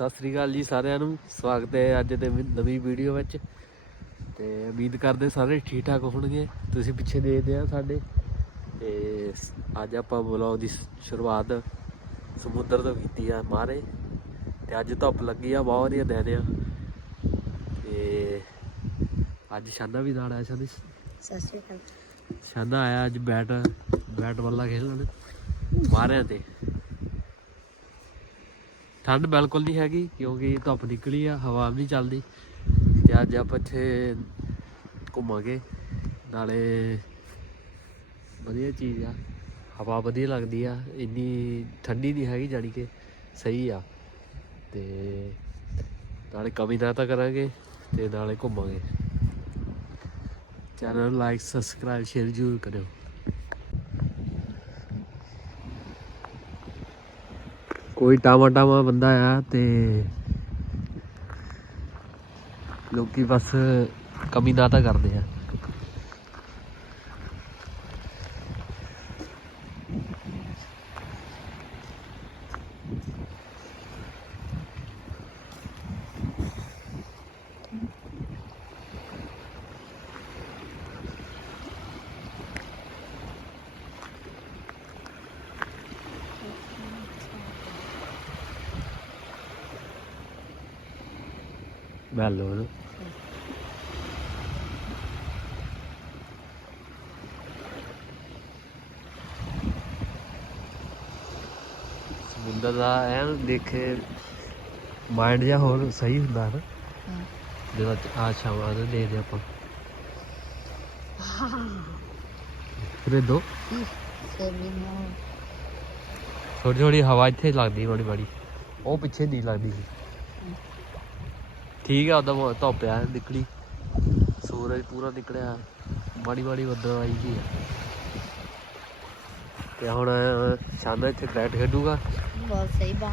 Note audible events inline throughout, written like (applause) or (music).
ਸਤਿ ਸ੍ਰੀ ਅਕਾਲ ਜੀ ਸਾਰਿਆਂ ਨੂੰ। ਸਵਾਗਤ ਹੈ ਅੱਜ ਦੇ ਨਵੀਂ ਵੀਡੀਓ ਵਿੱਚ। ਤੇ ਉਮੀਦ ਕਰਦੇ ਸਾਰੇ ਠੀਕ ਠਾਕ ਹੋਣਗੇ। ਤੁਸੀਂ ਪਿੱਛੇ ਦੇਖਦੇ ਆ ਸਾਡੇ। ਤੇ ਅੱਜ ਆਪਾਂ ਵਲੌਗ ਦੀ ਸ਼ੁਰੂਆਤ ਸਮੁੰਦਰ ਤੋਂ ਕੀਤੀ ਆ ਮਾਰੇ। ਤੇ ਅੱਜ ਧੁੱਪ ਲੱਗੀ ਆ ਬਹੁਤ ਵਧੀਆ ਦਿਨ ਆ। ਤੇ ਅੱਜ ਸ਼ਾਨਾ ਵੀ ਨਾਲ ਆਇਆ ਸ਼ਾਨੀ। ਸਤਿ ਸ਼੍ਰੀ ਅਕਾਲ। ਸ਼ਾਨਾ ਆਇਆ ਅੱਜ ਬੈਟ ਬੈਟ ਬੱਲਾ ਖੇਲਣ। ਮਾਰਿਆਂ ਤੇ। ਠੰਡ ਬਿਲਕੁਲ ਨਹੀਂ ਹੈਗੀ, ਕਿਉਂਕਿ ਧੁੱਪ ਨਿਕਲੀ ਆ, ਹਵਾ ਵੀ ਨਹੀਂ ਚੱਲਦੀ। ਤੇ ਅੱਜ ਆਪਾਂ ਇੱਥੇ ਘੁੰਮਾਂਗੇ। ਨਾਲੇ ਵਧੀਆ ਚੀਜ਼ ਆ, ਹਵਾ ਵਧੀਆ ਲੱਗਦੀ ਆ, ਇੰਨੀ ਠੰਡੀ ਨਹੀਂ ਹੈਗੀ ਜਾਣੀ ਕਿ ਸਹੀ ਆ। ਤੇ ਨਾਲੇ ਕਮੀ ਨਾ ਤਾਂ ਕਰਾਂਗੇ, ਤੇ ਨਾਲੇ ਘੁੰਮਾਂਗੇ। ਚੈਨਲ ਲਾਈਕ ਸਬਸਕ੍ਰਾਈਬ ਸ਼ੇਅਰ ਜ਼ਰੂਰ ਕਰਿਓ। ਕੋਈ ਟਾਮਾ ਟਾਮਾ ਬੰਦਾ ਆ ਤੇ ਲੋਕੀ ਬਸ ਕਮੀ ਨਾ ਤਾਂ ਕਰਦੇ ਆ। ਬੈਲੋ ਨਾ ਸਮੁੰਦਰ ਦਾ ਐਨ ਦੇਖੇ ਮਾਈਂਡ ਜਿਹਾ ਹੋਰ ਸਹੀ ਹੁੰਦਾ ਨਾ। ਜਦੋਂ ਆ ਸ਼ਾਮਾਂ ਨੂੰ ਦੇਖਦੇ ਆਪਾਂ। ਫਿਰ ਦੋ। ਥੋੜੀ ਥੋੜੀ ਹਵਾ ਇੱਥੇ ਲੱਗਦੀ ਮਾੜੀ ਮਾੜੀ ਉਹ ਪਿੱਛੇ ਨਹੀਂ ਲੱਗਦੀ ਸੀ। ਠੀਕ ਆ ਉਦੋਂ ਧੁੱਪ ਆ ਨਿਕਲੀ। ਸੂਰਜ ਪੂਰਾ ਨਿਕਲਿਆ। ਮਾੜੀ ਮਾੜੀ ਬੱਦਲ ਆਈ ਆ। ਤੇ ਹੁਣ ਸ਼ਾਮ ਇੱਥੇ ਬੈਠ ਖੇਡੂਗਾ। ਬਹੁਤ ਸਹੀ ਬਾ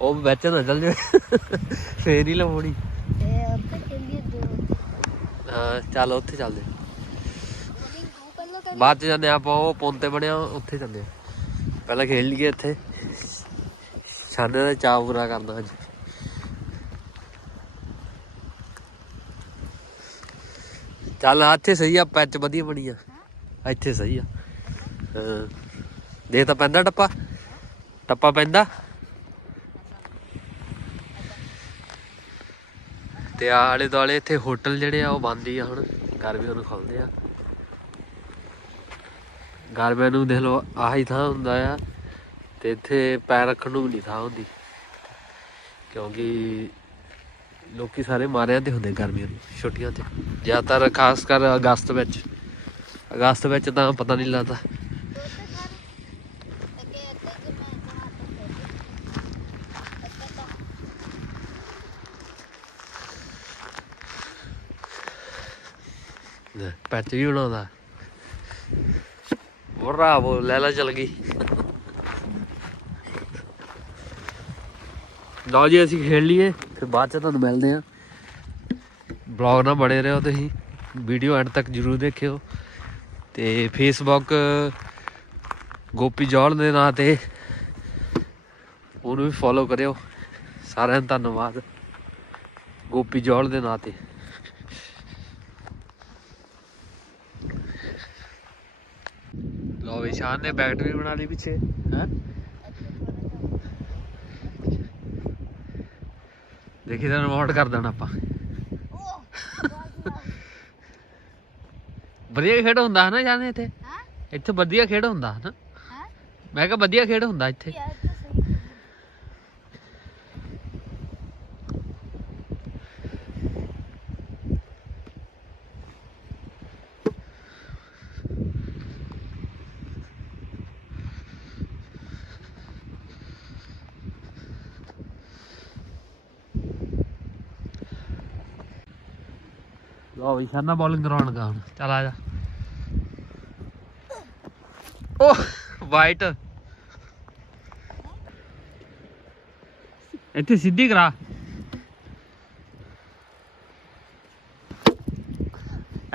ਉਹ ਵਿੱਚ ਨਾ ਚੱਲ ਜਾਵੇ। ਫੇਰ ਹੀ ਲਵਾਉਣੀ ਤੇ ਉੱਥੇ ਚੱਲੀਏ ਦੋ ਹਾਂ ਚੱਲ ਉੱਥੇ ਚੱਲਦੇ। ਬਾਅਦ ਚ ਜਾਂਦੇ ਆਪਾਂ ਉਹ ਪੁੰਨ ਤੇ ਬਣਿਆ ਉੱਥੇ ਜਾਂਦੇ ਪਹਿਲਾਂ ਖੇਡ ਲਈਏ ਇੱਥੇ। ਛਾਨੇ ਦਾ ਚਾਅ ਪੂਰਾ ਕਰਨਾ ਅੱਜ। ਚੱਲ ਇੱਥੇ ਸਹੀ ਆ, ਪੈਚ ਵਧੀਆ ਬਣੀ ਆ। ਇੱਥੇ ਸਹੀ ਆ। ਹਾਂ। ਦੇ ਤਾਂ ਪੈਂਦਾ ਟੱਪਾ। ਟੱਪਾ ਪੈਂਦਾ। ਤੇ ਆਲੇ ਦੁਆਲੇ ਇੱਥੇ ਹੋਟਲ ਜਿਹੜੇ ਆ, ਉਹ ਬੰਦ ਹੀ ਆ ਹੁਣ। ਗਰਮੀਆਂ ਨੂੰ ਖੁੱਲਦੇ ਆ। ਗਰਮੀਆਂ ਨੂੰ ਦੇਖ ਲਓ, ਆਹੀ ਥਾਂ ਹੁੰਦਾ ਆ। ਤੇ ਇੱਥੇ ਪੈਰ ਰੱਖਣ ਨੂੰ ਵੀ ਨਹੀਂ ਥਾਂ ਹੁੰਦੀ। ਕਿਉਂਕਿ ਲੋਕੀ ਸਾਰੇ ਮਾਰਿਆਂ ਤੇ ਹੁੰਦੇ ਗਰਮੀਆਂ ਨੂੰ ਛੁੱਟੀਆਂ ਤੇ। ਜ਼ਿਆਦਾਤਰ ਖਾਸ ਕਰ ਅਗਸਤ ਵਿੱਚ। ਅਗਸਤ ਵਿੱਚ ਤਾਂ ਪਤਾ ਨਹੀਂ ਲੱਗਦਾ। ਲੈ, ਪੈਚ ਵੀ ਬਣਾਉਂਦਾ। ਬਰਾਵੋ ਲੈਲਾ ਚਲ ਗਈ। ਲਓ ਜੀ ਅਸੀਂ ਖੇਡ ਲਈਏ। ਫਿਰ ਬਾਅਦ ਚ ਤੁਹਾਨੂੰ ਮਿਲਦੇ ਆ ਬਲੌਗ ਨਾਲ ਬਣੇ ਰਹੋ ਤੁਸੀਂ। ਵੀਡੀਓ ਐਂਡ ਤੱਕ ਜਰੂਰ ਦੇਖਿਓ। ਤੇ ਫੇਸਬੁੱਕ ਗੋਪੀ ਜੌਲ ਦੇ ਨਾਂ ਤੇ ਉਹਨੂੰ ਵੀ ਫੋਲੋ ਕਰਿਓ। ਸਾਰਿਆਂ ਨੂੰ ਧੰਨਵਾਦ। ਗੋਪੀ ਜੌਲ ਦੇ ਨਾਂ ਤੇ। ਲਓ ਵੀ ਸ਼ਾਨ ਨੇ ਬੈਟਰੀ ਬਣਾ ਲਈ ਪਿੱਛੇ। ਹੈ? ਦੇਖੀ ਤਾਂ ਰਿਮੋਟ ਕਰ ਦੇਣਾ ਆਪਾਂ। ਵਧੀਆ ਖੇਡ ਹੁੰਦਾ ਹੈ ਨਾ ਜਾਨੇ ਇੱਥੇ? ਹਾਂ? ਇੱਥੇ ਵਧੀਆ ਖੇਡ ਹੁੰਦਾ ਹੈ? ਨਾ ਮੈਂ ਕਿਹਾ ਵਧੀਆ ਖੇਡ ਹੁੰਦਾ ਇੱਥੇ। ਯਾਰ ਤਾਂ ਸ਼ਾਨਾ ਬੋਲਿੰਗ ਕਰਾਉਣ ਲੱਗਾ ਹੁਣ। ਚੱਲ ਆ ਜਾ। ਓਹ ਵਾਈਟ ਇੱਥੇ ਸਿੱਧੀ ਕਰਾ।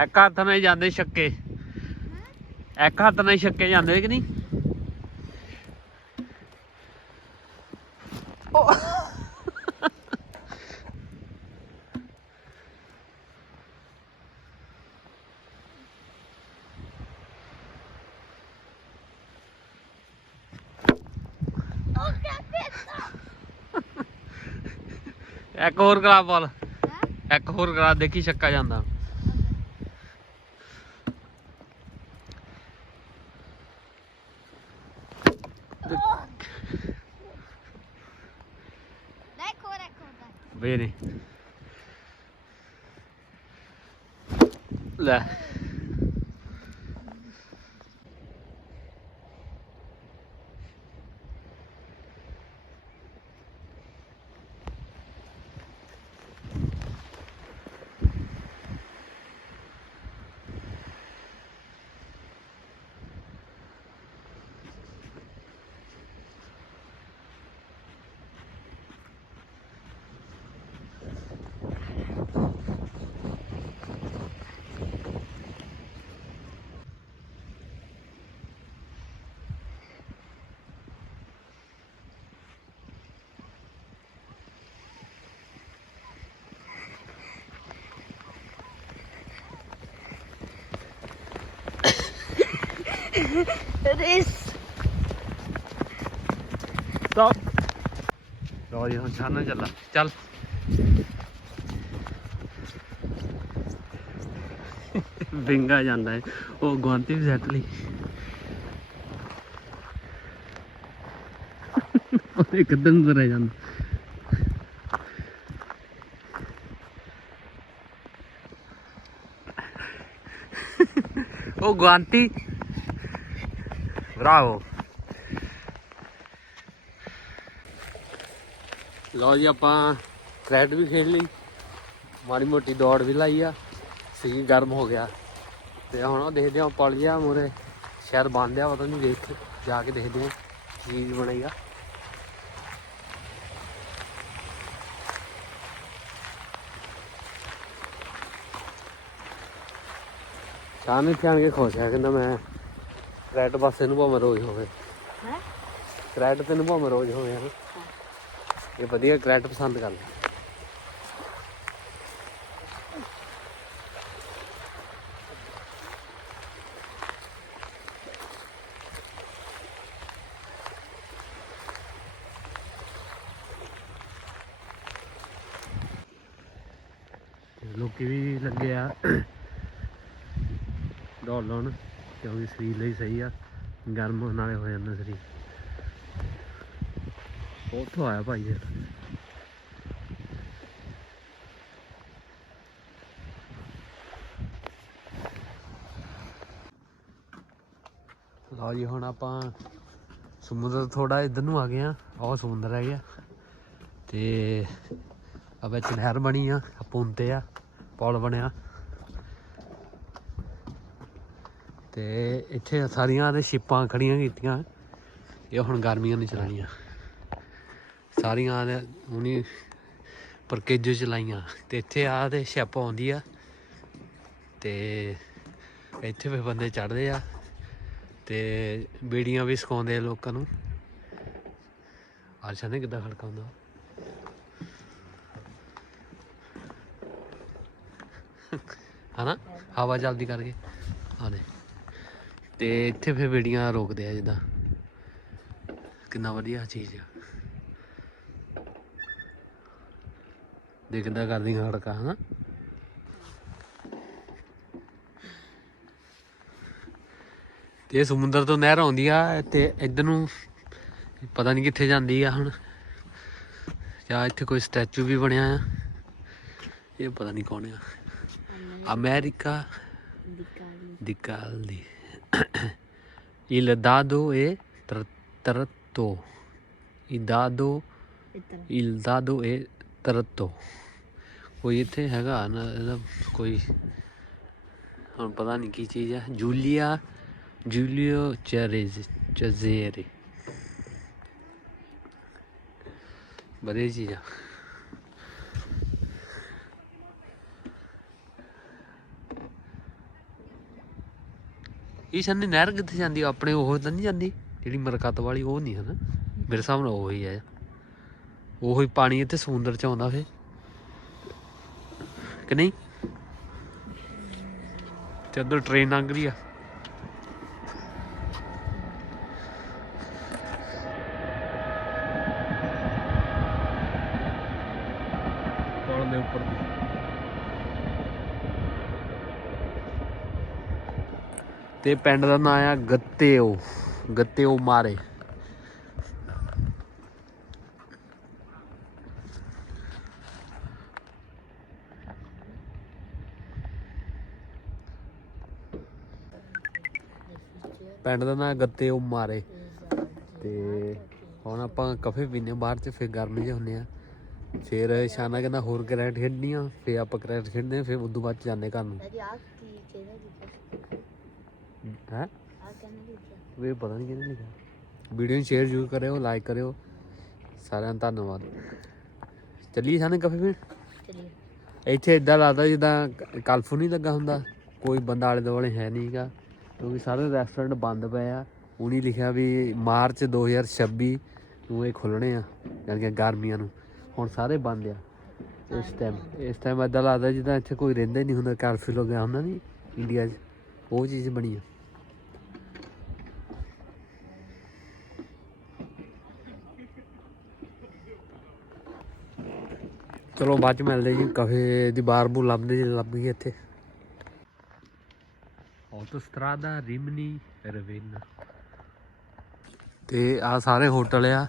ਇੱਕ ਹੱਥ ਨਾਲ ਜਾਂਦੇ ਛੱਕੇ। ਇੱਕ ਹੱਥ ਨਾਲ ਛੱਕੇ ਜਾਂਦੇ ਕਿ ਨਹੀਂ? ਇੱਕ ਹੋਰ ਕਰਾ ਬੋਲ। ਇੱਕ ਹੋਰ ਕਰਾ ਦੇਖੀ ਛੱਕਾ ਜਾਂਦਾ। ਦੇਖੋ ਦੇਖੋ ਤਾਂ ਵੇਰੇ ਲੈ ਲੋ ਜੀ ਹੁਣ ਛਾਨਾ ਚੱਲਾ ਚੱਲ ਵਿੰਗਾ ਜਾਂਦਾ ਹੈ ਉਹ ਗੁਆਂਤੀ ਵੀ ਸੈੱਟ ਲਈ ਉਹ ਇੱਕਦਮ ਤੁਰਿਆ ਜਾਂਦਾ ਉਹ ਗੁਆਂਤੀ ਬਰਾਵੋ ਲਓ ਜੀ ਆਪਾਂ ਕ੍ਰੈਟ ਵੀ ਖੇਡ ਲਈ। ਮਾੜੀ ਮੋਟੀ ਦੌੜ ਵੀ ਲਾਈ ਆ। ਸਰੀਰ ਗਰਮ ਹੋ ਗਿਆ। ਤੇ ਹੁਣ ਉਹ ਦੇਖਦੇ ਆ ਪਲ ਗਿਆ ਮੂਰੇ ਸ਼ਹਿਰ ਬੰਦ ਆ ਪਤਾ ਨਹੀਂ ਦੇਖ ਜਾ ਕੇ ਦੇਖਦੇ ਹਾਂ ਚੀਜ਼ ਬਣਾਈ ਆ। ਚਾਹ ਨੂੰ ਧਿਆਨ ਕੇ ਖੁਸ਼ ਆ, ਕਹਿੰਦਾ ਮੈਂ ਕ੍ਰੈਟ ਪਾਸੇ ਨੂੰ ਭਾਵੇਂ ਰੋਜ਼ ਹੋਵੇ। ਹੈ? ਕ੍ਰੈਟ ਤੈਨੂੰ ਭਾਵੇਂ ਰੋਜ਼ ਹੋਵੇ ਹਨ? ਇਹ ਵਧੀਆ ਕ੍ਰੈਟ ਪਸੰਦ ਕਰਦਾ ਲੋਕੀ ਵੀ ਲੱਗੇ ਆ। ਦੌੜ ਲਾਉਣ। ਕਿਉਂਕਿ ਸਰੀਰ ਲਈ ਸਹੀ ਆ। ਗਰਮ ਹੋਣ ਨਾਲੇ ਹੋ ਜਾਂਦਾ ਸਰੀਰ। ਉੱਥੋਂ ਆਇਆ ਭਾਈ ਇਹ ਲਓ ਜੀ, ਹੁਣ ਆਪਾਂ ਸਮੁੰਦਰ ਥੋੜਾ ਇੱਧਰ ਨੂੰ ਆ ਗਏ ਆ। ਉਹ ਸਮੁੰਦਰ ਰਹਿ ਗਿਆ। ਤੇ ਆ ਵਿੱਚ ਨਹਿਰ ਬਣੀ ਆ ਆ ਆ, ਪੁਲ ਬਣਿਆ। ਤੇ ਇੱਥੇ ਸਾਰੀਆਂ ਦੇ ਸ਼ਿਪਾਂ ਖੜੀਆਂ ਕੀਤੀਆਂ। ਇਹ ਹੁਣ ਗਰਮੀਆਂ ਨਹੀਂ ਚਲਾਈਆਂ। ਸਾਰੀਆਂ ਦੇ ਹੁਣੀ ਪਰਕੇਜੋ ਚਲਾਈਆਂ। ਤੇ ਇੱਥੇ ਆ ਤੇ ਸ਼ਿਪ ਆਉਂਦੀ ਆ। ਤੇ ਇੱਥੇ ਵੀ ਬੰਦੇ ਚੜਦੇ ਆ। ਤੇ ਬੀੜੀਆਂ ਵੀ ਸਿਖਾਉਂਦੇ ਆ ਲੋਕਾਂ ਨੂੰ। ਆਸ਼ਾ ਨੇ ਕਿੱਦਾਂ ਖੜਕਾਉਂਦਾ ਹਨਾ? ਹਵਾ ਚੱਲਦੀ ਕਰਕੇ। ਆ ਦੇ ਤੇ ਇੱਥੇ ਫਿਰ ਬੀੜੀਆਂ ਰੋਕਦੇ ਆ ਜਿੱਦਾਂ। ਕਿੰਨਾ ਵਧੀਆ ਚੀਜ਼ ਆ। ਦੇਖਦਾ ਕਰਦੀਆਂ ਖੜਕਾ ਹਨਾ। ਤੇ ਇਹ ਸਮੁੰਦਰ ਤੋਂ ਨਹਿਰ ਆਉਂਦੀ ਆ ਤੇ ਇੱਧਰ ਨੂੰ ਪਤਾ ਨਹੀਂ ਕਿੱਥੇ ਜਾਂਦੀ ਆ ਹੁਣ। ਜਾਂ ਇੱਥੇ ਕੋਈ ਸਟੈਚੂ ਵੀ ਬਣਿਆ ਆ। ਇਹ ਪਤਾ ਨਹੀਂ ਕੌਣ ਆ। America. di Caldi. (coughs) Il dado è tra- tratto. Il dado, il dado è tratto. ਕੋਈ ਇੱਥੇ ਹੈਗਾ ਨਾ ਇਹਦਾ ਕੋਈ ਹੁਣ ਪਤਾ ਨਹੀਂ ਕੀ ਚੀਜ਼ ਹੈ ਜੂਲੀਆ ਜੂਲੀਓ ਚੈਰੇਜ਼ ਚਜ਼ੇਰੇ ਵਧੀਆ ਚੀਜ਼ ਆ ਇਹ ਨਹਿਰ ਕਿੱਥੇ ਜਾਂਦੀ ਆ? ਆਪਣੇ ਉਹ ਤਾਂ ਨਹੀਂ ਜਾਂਦੀ? ਜਿਹੜੀ ਮਰਕਤ ਵਾਲੀ, ਉਹ ਨਹੀਂ ਹੈ ਨਾ ਮੇਰੇ ਹਿਸਾਬ ਨਾਲ ਉਹ ਹੀ ਹੈ ਉਹੀ ਪਾਣੀ ਇੱਥੇ ਸਮੁੰਦਰ ਚ ਆਉਂਦਾ ਫੇ ਕਿ ਨਹੀਂ? ਤੇ ਉਧਰ ਟ੍ਰੇਨ ਲੰਘ ਰਹੀ ਆ। ਤੇ ਪਿੰਡ ਦਾ ਨਾਂ ਆ ਗੱਤੇਓ ਗੱਤੇਓ ਮਾਰੇ। ਪਿੰਡ ਦਾ ਨਾਂ ਉਹ ਮਾਰੇ। ਤੇ ਹੁਣ ਆਪਾਂ ਕਾਫੇ ਪੀਨੇ ਬਾਹਰ ਚ ਫਿਰ ਗਰਮੀ ਚ ਹੁੰਨੇ ਆ। ਫਿਰ ਸ਼ਾਨਾ ਕਹਿੰਦਾ ਹੋਰ ਕ੍ਰਿਕਟ ਖੇਡਣੀ ਆ ਫਿਰ ਆਪਾਂ ਕ੍ਰਿਕਟ ਖੇਡਦੇ ਆ ਫਿਰ ਉਦੋਂ ਬਾਅਦ ਚ ਜਾਂਦੇ ਘਰ ਨੂੰ ਡੈਡੀ ਆ ਕੀ ਕਿਹਦਾ ਲਿਖਿਆ ਹੈ? ਆ ਕਹਿੰਦਾ ਲਿਖਿਆ ਵੇ ਪਤਾ ਨਹੀਂ ਕਿਹਨੇ ਲਿਖਿਆ। ਵੀਡੀਓ ਨੂੰ ਸ਼ੇਅਰ ਜ਼ਰੂਰ ਕਰਿਓ ਲਾਈਕ ਕਰਿਓ। ਸਾਰਿਆਂ ਦਾ ਧੰਨਵਾਦ। ਚੱਲੀਏ ਸਾਨੇ ਕਾਫੇ ਪੀਣ ਚਲਿਏ। ਇੱਥੇ ਇਦਾਂ ਲੱਗਦਾ ਜਿੱਦਾਂ ਕਲਫੂ ਨਹੀਂ ਲੱਗਾ ਹੁੰਦਾ। ਕੋਈ ਬੰਦਾ ਆਲੇ ਦੁਆਲੇ ਹੈ ਨਹੀਂਗਾ ਕਿਉਂਕਿ ਸਾਰੇ ਰੈਸਟੋਰੈਂਟ ਬੰਦ ਪਏ ਆ। ਉਹਨੀ ਲਿਖਿਆ ਵੀ ਮਾਰਚ 2026 ਨੂੰ ਇਹ ਖੁੱਲਣੇ ਆ ਯਾਨੀ ਕਿ ਗਰਮੀਆਂ ਨੂੰ। ਹੁਣ ਸਾਰੇ ਬੰਦ ਆ। ਇਸ ਟਾਈਮ ਇਸ ਟਾਈਮ ਇਦਾਂ ਲੱਗਦਾ ਜਿੱਦਾਂ ਇੱਥੇ ਕੋਈ ਰਹਿੰਦਾ ਹੀ ਨਹੀਂ ਹੁੰਦਾ। ਕਰਫਿਊ ਲੱਗਿਆ ਹੁੰਦਾ ਨਹੀਂ ਇੰਡੀਆ 'ਚ। ਉਹ ਚੀਜ਼ ਬਣੀ ਆ। ਚਲੋ ਬਾਅਦ ਚ ਮਿਲਦੇ ਜੀ ਕਾਫੇ ਦੀ ਬਾਰ ਬੂ ਲੱਭਦੇ ਜੀ ਲੱਭ ਗਈ ਇੱਥੇ। ਆਟੋਸਟਰਾਦਾ ਰਿਮਨੀ ਰਵੇਨਾ ਤੇ ਆ ਸਾਰੇ ਹੋਟਲ ਆ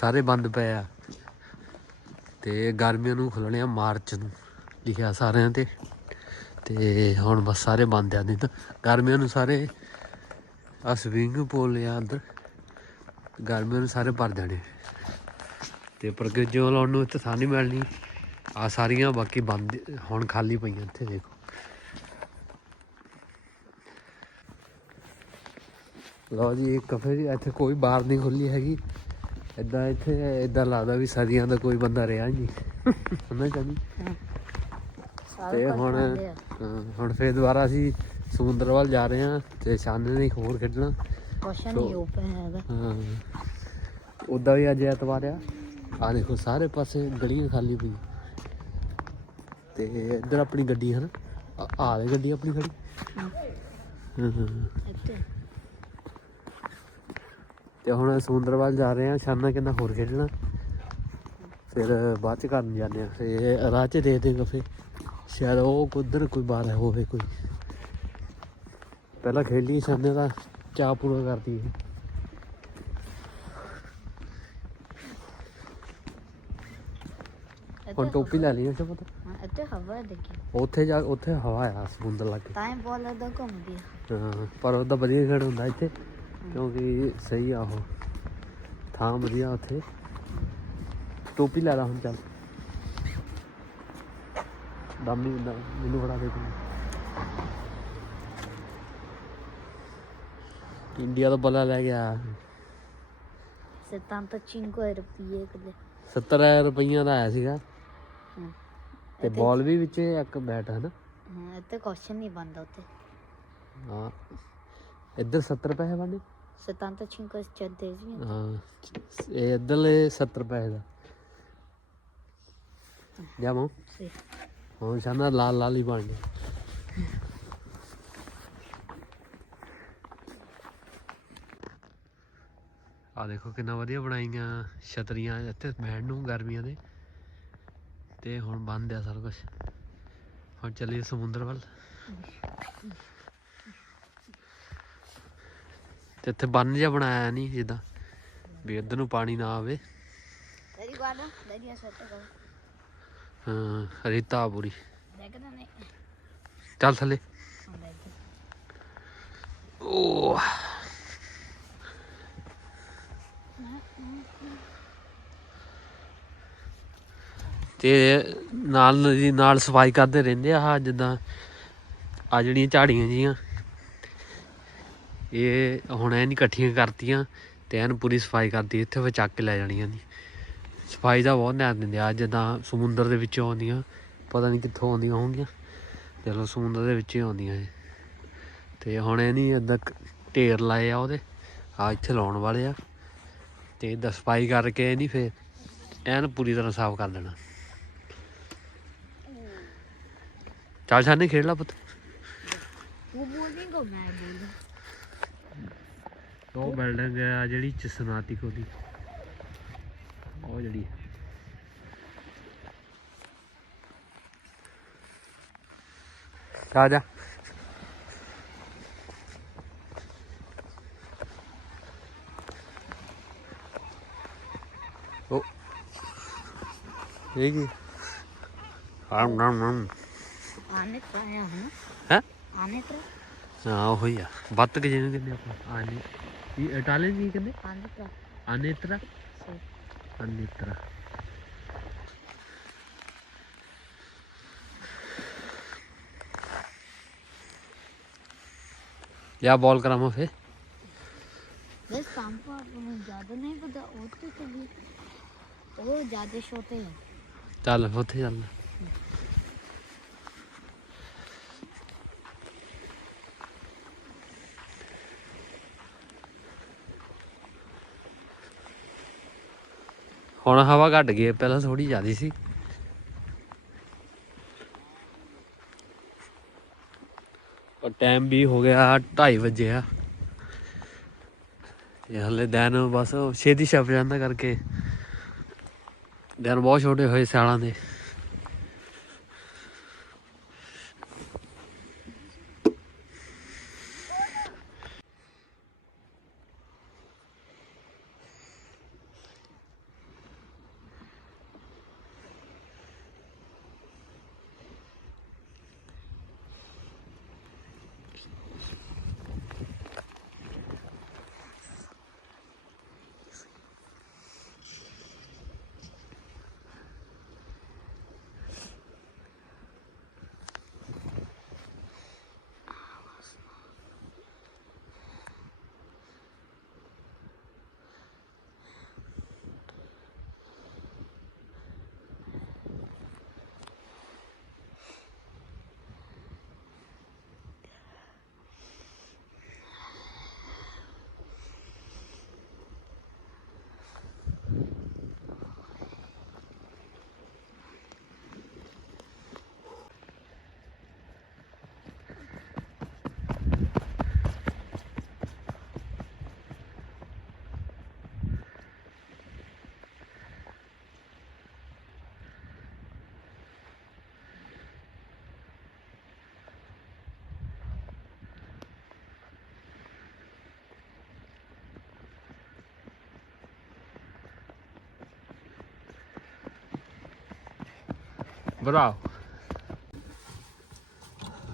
ਸਾਰੇ ਬੰਦ ਪਏ ਆ। ਤੇ ਗਰਮੀਆਂ ਨੂੰ ਖੁੱਲਣੇ ਆ ਮਾਰਚ ਨੂੰ ਲਿਖਿਆ ਸਾਰਿਆਂ ਤੇ। ਤੇ ਹੁਣ ਬਸ ਸਾਰੇ ਬੰਦ ਆ ਨਹੀਂ ਤਾਂ ਗਰਮੀਆਂ ਨੂੰ ਸਾਰੇ ਆ ਸਵਿੰਗ ਪੂਲ ਆ ਅੰਦਰ। ਗਰਮੀਆਂ ਨੂੰ ਸਾਰੇ ਭਰ ਜਾਣੇ ਤੇ ਪਰ ਜੋ ਲਾਉਣ ਨੂੰ ਇੱਥੇ ਥਾਂ ਨਹੀਂ ਮਿਲਣੀ। ਆ ਸਾਰੀਆਂ ਬਾਕੀ ਬੰਦ ਹੁਣ ਖਾਲੀ ਪਈਆਂ ਇੱਥੇ ਦੇਖੋ। ਲਓ ਜੀ ਇਹ ਕਫੇ ਦੀ ਇੱਥੇ ਕੋਈ ਬਾਰ ਨਹੀਂ ਖੁੱਲੀ ਹੈਗੀ। ਇਦਾਂ ਇੱਥੇ ਇਦਾਂ ਲੱਗਦਾ ਵੀ ਸਦੀਆਂ ਦਾ ਕੋਈ ਬੰਦਾ ਰਿਹਾ ਹੀ ਨਹੀਂ। ਚਾਹੀ ਸਾਰੇ ਤੇ ਹੁਣ। ਹਾਂ, ਹੁਣ ਫੇਰ ਦੁਬਾਰਾ ਅਸੀਂ ਸਮੁੰਦਰ ਵੱਲ ਜਾ ਰਹੇ ਹਾਂ ਤੇ ਸ਼ਾਨੇ ਨੇ ਇੱਕ ਹੋਰ ਖੇਡਣਾ। ਕੁਛ ਸੋ- ਨਹੀਂ ਓਪਨ ਹੈਗਾ ਹਾਂ। ਉਦਾਂ ਵੀ ਅੱਜ ਐਤਵਾਰ ਆ। ਆ ਦੇਖੋ ਸਾਰੇ ਪਾਸੇ ਗਲੀਆਂ ਖਾਲੀ ਪਈ ਤੇ ਇੱਧਰ ਆਪਣੀ ਗੱਡੀ ਹਨ ਆ ਲੈ ਗੱਡੀ ਆਪਣੀ ਖੜੀ। ਹਾਂ। ਹਾਂ, ਤੇ ਹੁਣ ਸਮੁੰਦਰ ਵੱਲ ਜਾ ਰਹੇ ਆ ਸ਼ਾਨਾ ਕਹਿੰਦਾ ਹੋਰ ਖੇਡਣਾ। ਫਿਰ ਬਾਅਦ ਚ ਘਰ ਨੂੰ ਜਾਂਦੇ ਆ ਫਿਰ ਰਾਹ ਚ ਦੇਖਦੇ ਫਿਰ। ਸ਼ਾਇਦ ਉਹ ਉਧਰ ਕੋਈ ਬਾਹਰ ਹੋਵੇ ਕੋਈ। ਪਹਿਲਾਂ ਖੇਡ ਲਈ ਸ਼ਾਨੇ ਦਾ ਚਾਹ ਪੂਰਾ ਕਰਦੀ ਹੈ ਹੁਣ ਟੋਪੀ ਲੈ ਲਈ ਇਸ ਪਤਾ। ਹਾਂ, ਇੱਥੇ ਹਵਾ ਦੇਖੀ। ਉੱਥੇ ਜਾ ਉੱਥੇ ਹਵਾ ਆ ਸਮੁੰਦਰ ਲੱਗੇ। ਤਾਂ ਹੀ ਲੱਗਦਾ ਘੁੰਮਦੀ ਹਾਂ ਪਰ ਉਹਦਾ ਵਧੀਆ ਖੇਡ ਹੁੰਦਾ ਇੱਥੇ ਕਿਉਂਕਿ ਸਹੀ ਆ ਉਹ। ਥਾਂ ਵਧੀਆ ਉੱਥੇ। ਟੋਪੀ ਲੈ ਲਾ ਹੁਣ ਚੱਲ। ਦਾਮੀ ਦਾ ਮੈਨੂੰ ਫੜਾ ਦੇ ਤੂੰ। ਇੰਡੀਆ ਦਾ ਬਲਾ ਲੈ ਗਿਆ 75 ਰੁਪਏ ਕਿਲੇ। 70 ਰੁਪਈਆਂ ਦਾ ਆਇਆ ਸੀਗਾ। ਹਾਂ ਤੇ ਬਾਲ ਵੀ ਵਿੱਚ ਇੱਕ ਬੈਟ ਹੈ ਨਾ ਹਾਂ ਇੱਥੇ ਕੁਛ ਨਹੀਂ ਬੰਦਾ ਉੱਥੇ। ਹਾਂ। ਇੱਧਰ 70 ਪੈਸੇ ਬਣੇ 75 ਚੱਲਦੇ ਜੀ। ਹਾਂ। ਇਹ ਇੱਧਰਲੇ 70 ਪੈਸੇ ਦਾ। ਜਾਮੋ ਸੇ ਹੁਣ ਸ਼ਾਨਾ ਲਾਲ ਲਾਲ ਹੀ ਬਣ ਗਿਆ ਆ ਦੇਖੋ ਕਿੰਨਾ ਵਧੀਆ ਬਣਾਈਆਂ ਛਤਰੀਆਂ ਇੱਥੇ ਬੈਠਣ ਨੂੰ ਗਰਮੀਆਂ ਦੇ। ਤੇ ਹੁਣ ਬੰਦ ਆ ਸਾਰਾ ਕੁਝ ਹੁਣ ਚੱਲੀਏ ਸਮੁੰਦਰ ਵੱਲ। ਤੇ ਇੱਥੇ ਬੰਨ ਜਿਹਾ ਬਣਾਇਆ ਨਹੀਂ ਜਿੱਦਾਂ ਵੀ ਇੱਧਰ ਨੂੰ ਪਾਣੀ ਨਾ ਆਵੇ। ਹਾਂ ਰੇਤਾ ਪੂਰੀ। ਚੱਲ ਥੱਲੇ। ਓ ਤੇ ਨਾਲ ਦੀ ਨਾਲ ਸਫ਼ਾਈ ਕਰਦੇ ਰਹਿੰਦੇ ਆ ਆਹ ਜਿੱਦਾਂ ਆ ਜਿਹੜੀਆਂ ਝਾੜੀਆਂ ਜੀਆਂ। ਇਹ ਹੁਣ ਐਨ ਇਕੱਠੀਆਂ ਕਰਤੀਆਂ ਤੇ ਐਨ ਪੂਰੀ ਸਫ਼ਾਈ ਕਰਤੀ, ਇੱਥੇ ਫਿਰ ਚੱਕ ਕੇ ਲੈ ਜਾਣੀਆਂ ਨੇ ਸਫ਼ਾਈ ਦਾ ਬਹੁਤ ਧਿਆਨ ਦਿੰਦੇ ਆ ਜਿੱਦਾਂ ਸਮੁੰਦਰ ਦੇ ਵਿੱਚੋਂ ਆਉਂਦੀਆਂ, ਪਤਾ ਨਹੀਂ ਕਿੱਥੋਂ ਆਉਂਦੀਆਂ ਹੋਣਗੀਆਂ। ਚਲੋ ਸਮੁੰਦਰ ਦੇ ਵਿੱਚ ਹੀ ਆਉਂਦੀਆਂ ਇਹ। ਤੇ ਹੁਣ ਇਹ ਨਹੀਂ ਏਦਾਂ ਢੇਰ ਲਾਏ ਆ ਉਹਦੇ ਆ ਇੱਥੇ ਲਾਉਣ ਵਾਲੇ ਆ। ਤੇ ਇਹਦਾ ਸਫ਼ਾਈ ਕਰਕੇ ਨਹੀਂ ਫੇਰ ਐਨ ਪੂਰੀ ਤਰ੍ਹਾਂ ਸਾਫ਼ ਕਰ ਦੇਣਾ। ਚੱਲ ਛਾਨੇ ਖੇਡ ਲਾ ਪੁੱਤ। ਉਹ ਬੋਲਦੀ ਕੋ ਮੈਂ ਬਿਲਡਿੰਗ ਆ ਜਿਹੜੀ ਚਸਨਾਤੀ ਕੋਲੀ ਉਹ ਜਿਹੜੀ ਆ ਜਾ। ਉਹ। ਇਹ ਕੀ? ਆਮ ਨਾਮ ਨਾਮ ਆਨੇ ਟਰਾਇਆ ਹਨ? ਹੈ? ਆਨੇ ਟਰਾ ਜਿਹਨੂੰ ਕਹਿੰਦੇ ਆਪਾਂ? ਆਨੇ। ਇਹ ਇਟਾਲੀਅਨ ਕੀ ਕਹਿੰਦੇ? ਆਨੇ ਟਰਾ ਆਨੇ ਟਰਾ ਆਨੇ ਟਰਾ ਲਿਆ ਫੇ ਬਸ ਸੰਪਾ ਨੂੰ ਜ਼ਿਆਦਾ ਨਹੀਂ ਪਤਾ ਉਹ ਤੇ ਉਹ ਜ਼ਿਆਦਾ ਚੱਲ ਹੁਣ ਹਵਾ ਘਟ ਗਈ ਹੈ, ਪਹਿਲਾਂ ਥੋੜੀ ਜ਼ਿਆਦੀ ਸੀ। ਪਰ ਟਾਈਮ ਵੀ ਹੋ ਗਿਆ 2:30 ਵਜੇ ਆ। ਇਹ ਹਲੇ ਦਿਨ ਬਸ ਛੇਤੀ ਛਪ ਜਾਂਦਾ ਕਰਕੇ। ਦਿਨ ਬਹੁਤ ਛੋਟੇ ਹੋਏ ਸਿਆਲਾਂ ਦੇ। ਵਧਾਓ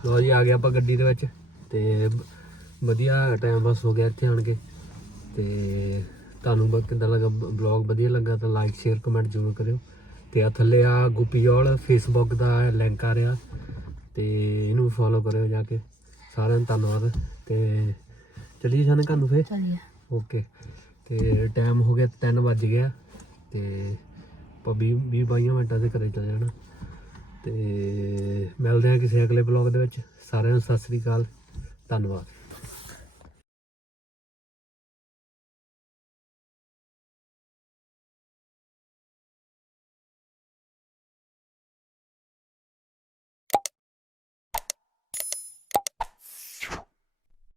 ਲੋ ਜੀ ਆ ਗਿਆ ਆਪਾਂ ਗੱਡੀ ਦੇ ਵਿੱਚ ਤੇ ਵਧੀਆ ਟਾਈਮ ਪਾਸ ਹੋ ਗਿਆ ਇੱਥੇ ਆਣ ਕੇ। ਤੇ ਤੁਹਾਨੂੰ ਬਹੁਤ ਕਿੰਦਾ ਲੱਗਾ ਬਲੌਗ ਵਧੀਆ ਲੱਗਾ ਤਾਂ ਲਾਈਕ ਸ਼ੇਅਰ ਕਮੈਂਟ ਜ਼ਰੂਰ ਕਰਿਓ। ਤੇ ਆ ਥੱਲੇ ਆ ਗੁਪੀਓਲ ਫੇਸਬੁੱਕ ਦਾ ਲਿੰਕ ਆ ਰਿਹਾ। ਤੇ ਇਹਨੂੰ ਫੋਲੋ ਕਰਿਓ ਜਾ ਕੇ। ਸਾਰਿਆਂ ਨੂੰ ਧੰਨਵਾਦ। ਤੇ ਚਲੀਏ ਜਾਣ ਘਰ ਨੂੰ ਫੇਰ? ਚਲੀਏ। ਓਕੇ ਤੇ ਟਾਈਮ ਹੋ ਗਿਆ 3 ਵੱਜ ਗਿਆ। ਤੇ ਆਪਾਂ 20 20 22 ਮਿੰਟਾਂ ਦੇ ਘਰੇ ਚਲੇ ਜਾਣਾ। ਤੇ ਮਿਲਦੇ ਹਾਂ ਕਿਸੇ ਅਗਲੇ ਬਲੌਗ ਦੇ ਵਿੱਚ। ਸਾਰਿਆਂ ਨੂੰ ਸਤਿ ਸ੍ਰੀ ਅਕਾਲ। ਧੰਨਵਾਦ।